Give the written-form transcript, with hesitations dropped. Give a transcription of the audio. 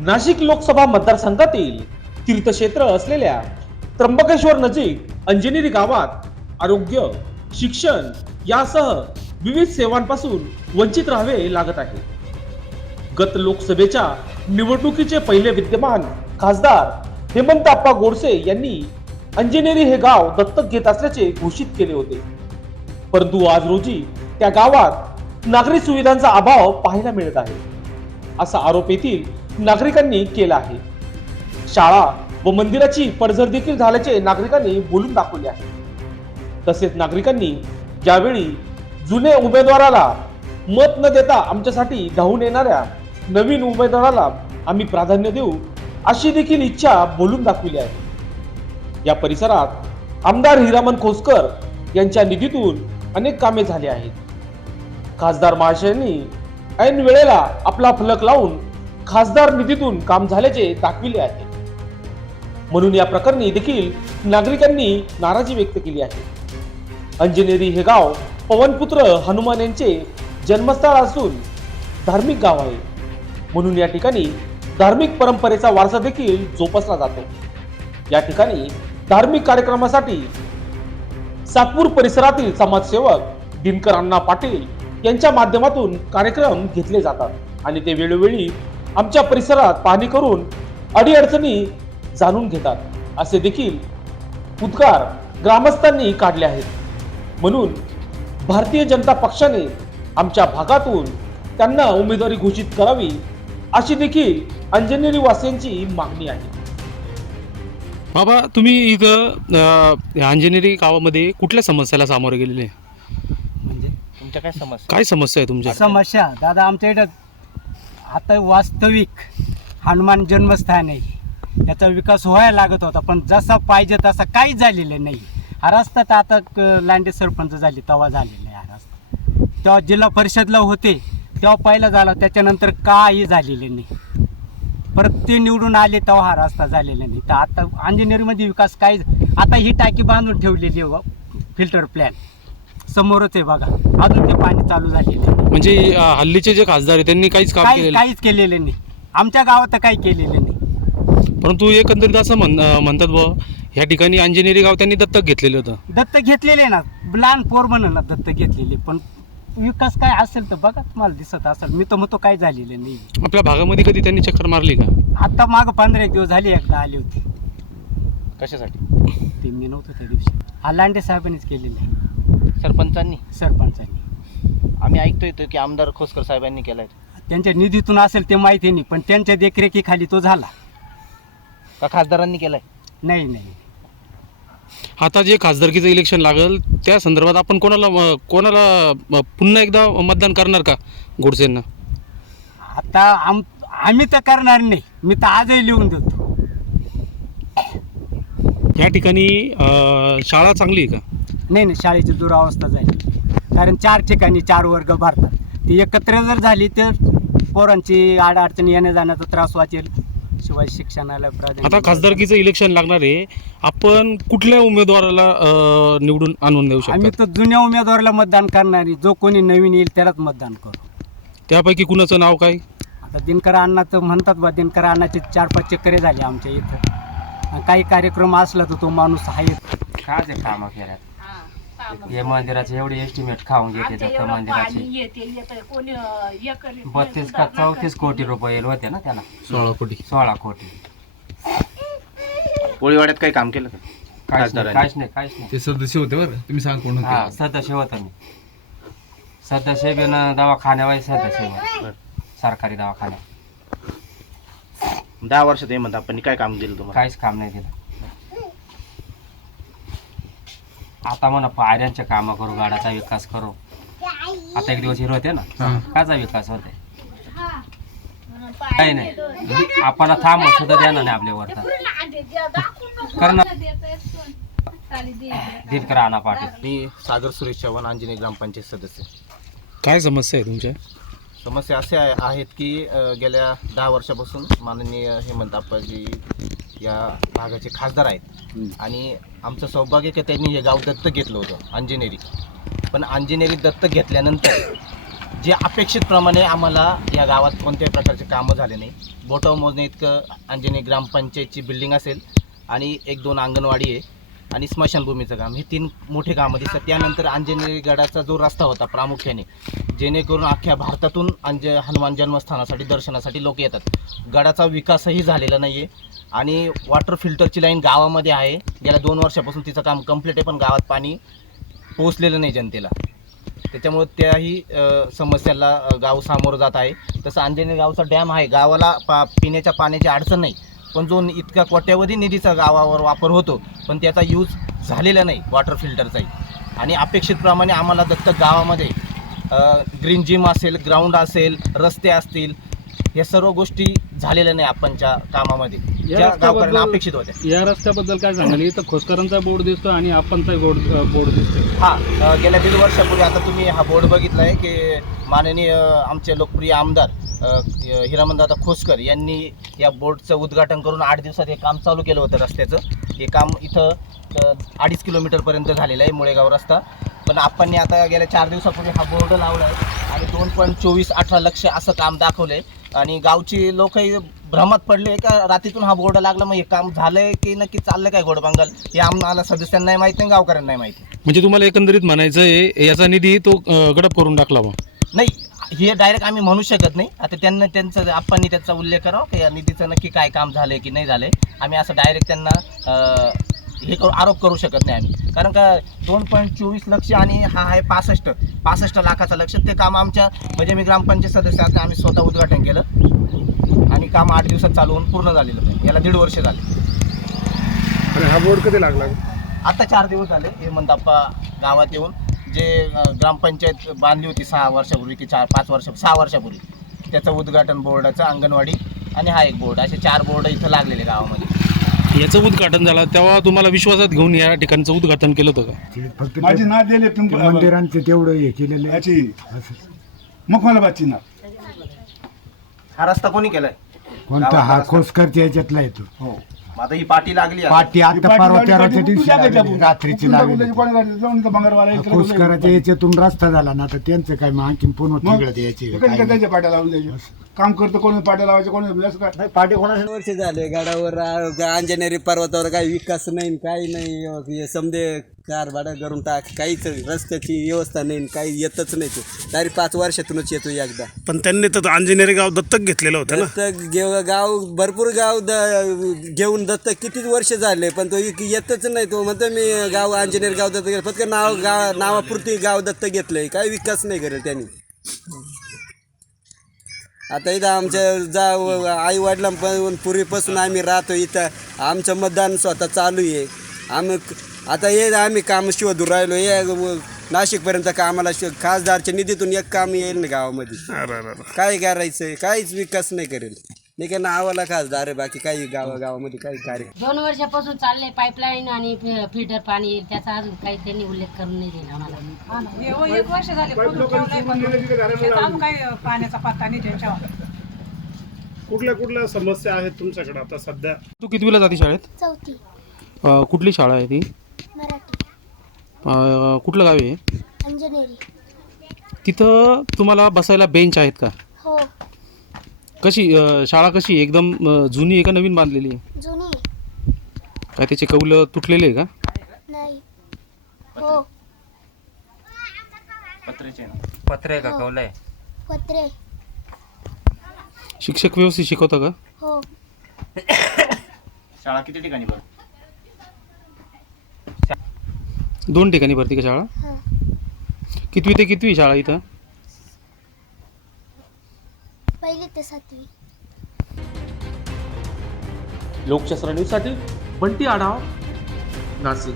नाशिक लोकसभा मतदारसंघातील तीर्थक्षेत्र असलेल्या त्र्यंबकेश्वर नजीक अंजनेरी गावात आरोग्य, शिक्षण यासह विविध सेवांपासून वंचित राहावे लागत आहे. गत लोकसभेच्या निवडणुकीचे पहिले विद्यमान खासदार हेमंतप्पा गोडसे यांनी अंजनेरी हे गाव दत्तक घेत असल्याचे घोषित केले होते. परंतु आज रोजी त्या गावात नागरी सुविधांचा अभाव पाहायला मिळत आहे, असा आरोप येथील नागरिकांनी केला आहे. शाळा व मंदिराची पडझड देखील झाल्याचे नागरिकांनी बोलून दाखवले आहे. तसेच नागरिकांनी ज्यावेळी जुने उमेदवाराला मत न देता आमच्यासाठी धावून येणाऱ्या नवीन उमेदवाराला आम्ही प्राधान्य देऊ अशी देखील इच्छा बोलून दाखवली आहे. या परिसरात आमदार हिरामन खोसकर यांच्या निधीतून अनेक कामे झाली आहेत. खासदार महाशयांनी ऐन वेळेला आपला फलक लावून खासदार निधीतून काम झाल्याचे दाखविले आहे. म्हणून या प्रकरणी देखील नागरिकांनी नाराजी व्यक्त केली आहे. अंजनेरी हे गाव पवनपुत्र हनुमान यांचे जन्मस्थळ असून धार्मिक गाव आहे. म्हणून या ठिकाणी धार्मिक परंपरेचा वारसा देखील जोपासला जातो. या ठिकाणी धार्मिक कार्यक्रमासाठी सातपूर परिसरातील समाजसेवक दिनकर अण्णा पाटील यांच्या माध्यमातून कार्यक्रम घेतले जातात आणि ते वेळोवेळी आमच्या परिसरात पाहणी करून अडीअडचणी जाणून घेतात, असे देखील उद्गार ग्रामस्थांनी काढले आहेत. म्हणून भारतीय जनता पक्षाने आमच्या भागातून त्यांना उमेदवारी घोषित करावी अशी देखील अंजनेरी वासियांची मागणी आहे. बाबा, तुम्ही इथं अंजनेरी गावामध्ये कुठल्या समस्याला सामोरे गेलेले? म्हणजे तुमच्या काय समस्या आहे तुमच्या? समस्या दादा, आमच्या इथं आता वास्तविक हनुमान जन्मस्थान आहे, याचा विकास व्हायला लागत होता, पण जसा पाहिजे तसा काहीच झालेलं नाही. हा रस्ता तर आता लांडे सरपंच झाले तेव्हा झालेला आहे. हा रस्ता तेव्हा जिल्हा परिषदला होते तेव्हा पहिला झाला, त्याच्यानंतर काही झालेलं नाही. परत ते निवडून आले तेव्हा हा रस्ता झालेला नाही. तर आता अंजनेरीमध्ये विकास काय, आता ही टाकी बांधून ठेवलेली आहे, फिल्टर प्लॅन समोरच आहे बघा, अजून ते पाणी चालू झालेलं आहे. म्हणजे हल्लीचे जे खासदार आहे त्यांनी काहीच केलेलं नाही. आमच्या गावात तर काही केलेलं नाही. परंतु एकंदरीत असं म्हणतात बुवा, ह्या ठिकाणी अंजनेरी गाव त्यांनी दत्तक घेतलेलं होतं. दत्तक घेतलेले ना, लहान पोर म्हणून दत्तक घेतलेले, पण विकास काय असेल तर बघा, तुम्हाला दिसत असेल. मी तर म्हणतो काही झालेलं नाही. आपल्या भागामध्ये कधी त्यांनी चक्कर मारली का? आता माग 15 दिवस झाले एकदा आले होते. कशासाठी? ते मी नव्हतं त्या दिवशी. हा लांडे साहेबांनीच केलेलं आहे, सरपंचांनी. सरपंचांनी. आम्ही ऐकतोय की आमदार खोसकर साहेबांनी केलाय. त्यांच्या निधीतून असेल ते माहिती नाही, पण त्यांच्या देखरेखीखाली तो झाला. का खासदारांनी केलाय? नाही. आता जे खासदारकीचं इलेक्शन लागेल त्या संदर्भात आपण कोणाला पुन्हा एकदा मतदान करणार का गोडसेंना? आता आम्ही तर करणार नाही. मी तर आजही लिहून देतो. या ठिकाणी शाळा चांगली आहे का? नाही, शाळेची दुरावस्था झाली. कारण 4 ठिकाणी 4 वर्ग भरतात. ती एकत्र जर झाली तर पोरांची अडचणी येण्या जाण्याचा त्रास वाचेल, शिवाय शिक्षणाला प्राधान्य. आता खासदारकीचं इलेक्शन लागणार आहे, आपण कुठल्या उमेदवाराला निवडून आणून देऊ शकतो? आम्ही तर जुन्या उमेदवाराला मतदान करणार, जो कोणी नवीन येईल त्यालाच मतदान करू. त्यापैकी कुणाचं नाव काय? आता दिनकर अण्णा तर म्हणतात बा, दिनकर अण्णाचे 4-5 चक्करे झाले आमच्या इथं. काही कार्यक्रम असला तर तो माणूस आहे. काय कामं केल्यात हे मंदिराचे एवढे एस्टिमेट खाऊन घेते. दत्त मंदिराचे 32 का 34 कोटी रुपये होते ना त्याला. 16 कोटी. कोळीवाड्यात काही काम केलं का? काहीच नाही. ते सदस्य होते बरं, तुम्ही सांग कोण होते? हा, सदस्य होता मी. सदस्य बी ना दवाखान्यावर सदस्य, सरकारी दवाखान्या. 10 वर्षात हे म्हणतात आपण काय काम दिलं तुम्हाला? काहीच काम नाही दिलं. आता म्हणा पायऱ्यांचे कामं करू, गाड्याचा विकास करू. आता एक दिवस हिरो होते ना, काचा विकास होते? काही नाही. आपण थांबव सुद्धा देणार नाही आपल्यावर करणार. दिनकर अण्णा पाटील. मी सागर सुरेश चव्हाण, अंजनी ग्रामपंचायत सदस्य. काय समस्या आहे तुमच्या? समस्या अशा आहेत की गेल्या 10 वर्षापासून माननीय हेमंतप्पाजी या भागाचे खासदार आहेत आणि आमचं सौभाग्य की त्यांनी हे गाव दत्तक घेतलं होतं अंजनेरी. पण अंजनेरी दत्तक घेतल्यानंतर जे अपेक्षितप्रमाणे आम्हाला या गावात कोणत्याही प्रकारचे कामं झाले नाही. बोटावर मोजणे इतकं अंजनी ग्रामपंचायतची बिल्डिंग असेल आणि 1-2 अंगणवाडी आहे आणि स्मशानभूमीचं काम, हे 3 मोठे कामं दिसतात. त्यानंतर अंजनी गडाचा जो रस्ता होता प्रामुख्याने, जेणेकरून अख्ख्या भारतातून हनुमान जन्मस्थानासाठी दर्शनासाठी लोक येतात, गडाचा विकासही झालेला नाही आहे. आणि वॉटर फिल्टरची लाईन गावामध्ये आहे, गेल्या 2 वर्षापासून तिचं काम कंप्लीट आहे, पण गावात पाणी पोहोचलेलं नाही जनतेला. त्याच्यामुळे त्याही समस्याला गाव सामोरं जात आहे. तसं अंजनी गावचा डॅम आहे, गावाला पिण्याच्या पाण्याची अडचण नाही, पण जो इतका कोट्यावधी निधीचा गावावर वापर होतो पण त्याचा यूज झालेला नाही वॉटर फिल्टरचाही. आणि अपेक्षितप्रमाणे आम्हाला दत्तक गावामध्ये ग्रीन जिम असेल, ग्राउंड असेल, रस्ते असतील, या सर्व गोष्टी झालेल्या नाही आपणच्या कामामध्ये, ज्या गावकऱ्यांना अपेक्षित होत्या. या रस्त्याबद्दल काय सांगाल? इथं खोसकरांचा बोर्ड दिसतो आणि आपणचा बोर्ड दिसतो. हां, गेल्या 1.5 वर्षापूर्वी आता तुम्ही हा बोर्ड बघितला आहे की माननीय आमचे लोकप्रिय आमदार हिरामनदादा खोसकर यांनी या बोर्डचं उद्घाटन करून 8 दिवसात हे काम चालू केलं होतं रस्त्याचं. हे काम इथं 2.5 किलोमीटरपर्यंत झालेलं आहे, मुळेगाव रस्ता. पण आपण आता गेल्या 4 दिवसापूर्वी हा बोर्ड लावला आहे आणि 2.2418 लक्ष असं काम दाखवलं आहे. आणि गावची लोकही भ्रमात पडले का रात्रीतून हा बोर्ड लागला, मग हे काम झालंय की नक्की चाललं काय घोडबांगल, हे आम्हाला सदस्यांनाही माहीत नाही, गावकऱ्यांना नाही माहिती. म्हणजे तुम्हाला एकंदरीत म्हणायचं आहे याचा निधी तो गडप करून टाकला मग? नाही, हे डायरेक्ट आम्ही म्हणू शकत नाही. आता त्यांचं आपण त्याचा उल्लेख करावा की या निधीचं नक्की काय काम झालंय की नाही झालंय, आम्ही असं डायरेक्ट त्यांना आरोप करू शकत नाही आम्ही. कारण का 2.24 लक्ष आणि हा आहे 65 लाखाचा लक्ष. ते काम आमच्या म्हणजे मी ग्रामपंचायत सदस्य आता आम्ही स्वतः उद्घाटन केलं आणि काम 8 दिवसात चालू होऊन पूर्ण झालेलं आहे. याला 1.5 वर्ष झाले. आणि हा बोर्ड कधी लागला? आता 4 दिवस झाले हेमंतप्पा गावात येऊन. जे ग्रामपंचायत बांधली होती 6 वर्षापूर्वी की 6 वर्षापूर्वी, त्याचं उद्घाटन बोर्डाचं, अंगणवाडी आणि हा एक बोर्ड, असे 4 बोर्ड इथं लागलेले गावामध्ये. याचं उद्घाटन झालं तेव्हा तुम्हाला विश्वासात घेऊन या ठिकाणचं उद्घाटन केलं होतं का? फक्त माझी नाद दिले मंदिरांचे तेवढं हे केलेलं याची मुखमालाबादची नाद. हा रस्ता कोणी केलाय? कोणता? हा खोसकरच्या याच्यातला येतो. हो, आता ही पाटी लागली आहे. पाटी आता परवा 13च्या दिवशी लागली, रात्रीची लागली. बंगारवाला खोसकराच्या याच्यातून रस्ता झाला ना, तर त्यांचं काय मग आणखीन पुन्हा तिकडे यायचे त्याच्या पाट्या लावून द्यायचे. काम करतो कोणी पाट्या लावायचे, कोणी पाठी कोणाला वर्ष झाले गडावर अंजनेरी पर्वतावर काही विकास नाही, काही नाही. समजे कारभाडा करून टाक, काहीच रस्त्याची व्यवस्था नाही, काही येतच नाही. तो डायरेक्ट 5 वर्षातूनच येतो एकदा. पण त्यांनी तर अंजनेरी गाव दत्तक घेतलेलं होतं ना. दत्तक गाव भरपूर गाव घेऊन दत्तक कितीच वर्ष झाले, पण तो येतच नाही. तो म्हणतो मी गाव अंजनेरी गाव दत्तक घेतलं, फक्त नावापुरती गाव दत्तक घेतलंय, काही विकास नाही करेल त्यांनी. आता इथं आमच्या आई वडिलांपासून पूर्वीपासून आम्ही राहतो इथं. आमचं मतदान स्वतः चालू आहे. आम्ही काम शोधून राहिलो. हे नाशिकपर्यंत कामाला खासदारच्या निधीतून एक काम येईल ना गावामध्ये. काय करायचं? काहीच विकास नाही करेल. नाही का नावाला खासदार आहे, बाकी काही गावामध्ये काही कार्य. 2 वर्षापासून चाललंय पाईपलाईन आणि फिल्टर पाणी येईल, त्याचा अजून काही त्यांनी उल्लेख करून नाही दिला आम्हाला. 1 वर्ष झाले काही पाण्याचा पत्ता नाही त्यांच्यावर. कुठल्या समस्या आहेत तुमच्याकडे आता सध्या? तू कितवीला जाते शाळेत? 4थी. कुठली शाळा आहे ती? मराठी. कुठलं गाव आहे? अंजनेरी. तिथं तुम्हाला बसायला बेंच आहेत का? हो. कशी शाळा कशी? एकदम जुनी आहे का नवीन बांधलेली आहे? जुनी. काय त्याचे कौलं तुटलेले आहे का? नाही. हो. पत्रे का कौल आहे? पत्रे. शिक्षक व्यवस्थित शिकवता का? हो. शाळा किती ठिकाणी बघ? 2 ठिकाणी भरती का शाळा? हां. कितवी ते कितवी शाळा इथं? 1ली ते 7वी. लोकशास्त्र न्यूजसाठी बंटी आढाव, नाशिक.